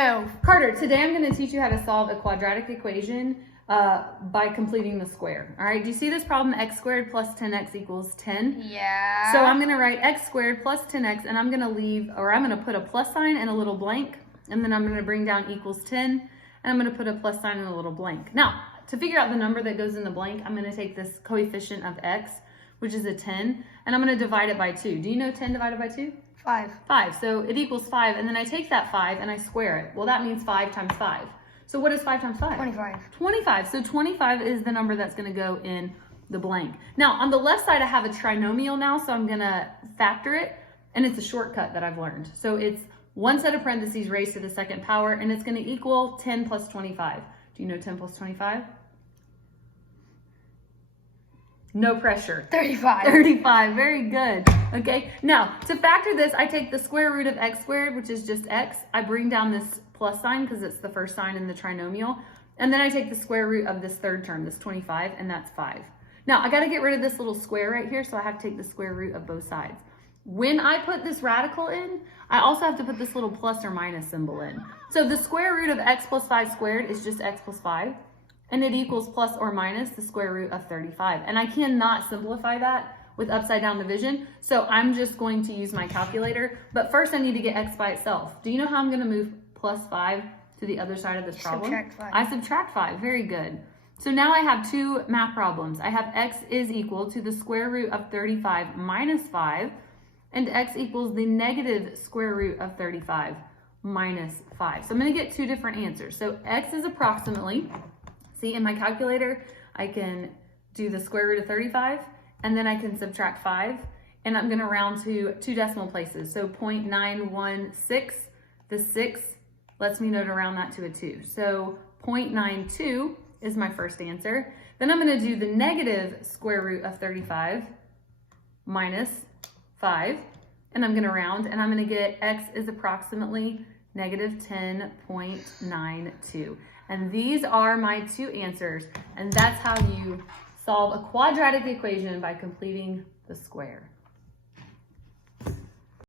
Oh. Carter, today I'm going to teach you how to solve a quadratic equation by completing the square. All right, do you see this problem? X squared plus 10x equals 10. Yeah. So I'm going to write x squared plus 10x, and I'm going to put a plus sign and a little blank, and then I'm going to bring down equals 10, and I'm going to put a plus sign and a little blank. Now, to figure out the number that goes in the blank, I'm going to take this coefficient of x, which is a 10, and I'm going to divide it by 2. Do you know 10 divided by 2? 5. 5. So it equals 5, and then I take that 5 and I square it. Well, that means 5 times 5. So what is 5 times 5? 25. 25. So 25 is the number that's going to go in the blank. Now, on the left side, I have a trinomial now, so I'm going to factor it, and it's a shortcut that I've learned. So it's one set of parentheses raised to the second power, and it's going to equal 10 plus 25. Do you know 10 plus 25? No pressure. 35. 35, very good. Okay, now to factor this, I take the square root of x squared, which is just x. I bring down this plus sign because it's the first sign in the trinomial. And then I take the square root of this third term, this 25, and that's 5. Now, I got to get rid of this little square right here, so I have to take the square root of both sides. When I put this radical in, I also have to put this little plus or minus symbol in. So the square root of x plus 5 squared is just x plus 5. And it equals plus or minus the square root of 35. And I cannot simplify that with upside down division. So I'm just going to use my calculator. But first I need to get x by itself. Do you know how I'm going to move plus 5 to the other side of this problem? Subtract 5. I subtract 5. Very good. So now I have two math problems. I have x is equal to the square root of 35 minus 5. And x equals the negative square root of 35 minus 5. So I'm going to get two different answers. So x is approximately... See, in my calculator, I can do the square root of 35, and then I can subtract 5, and I'm going to round to two decimal places. So 0.916, the 6 lets me know to round that to a 2. So 0.92 is my first answer. Then I'm going to do the negative square root of 35 minus 5, and I'm going to round, and I'm going to get x is approximately negative 10.92. And these are my two answers. And that's how you solve a quadratic equation by completing the square.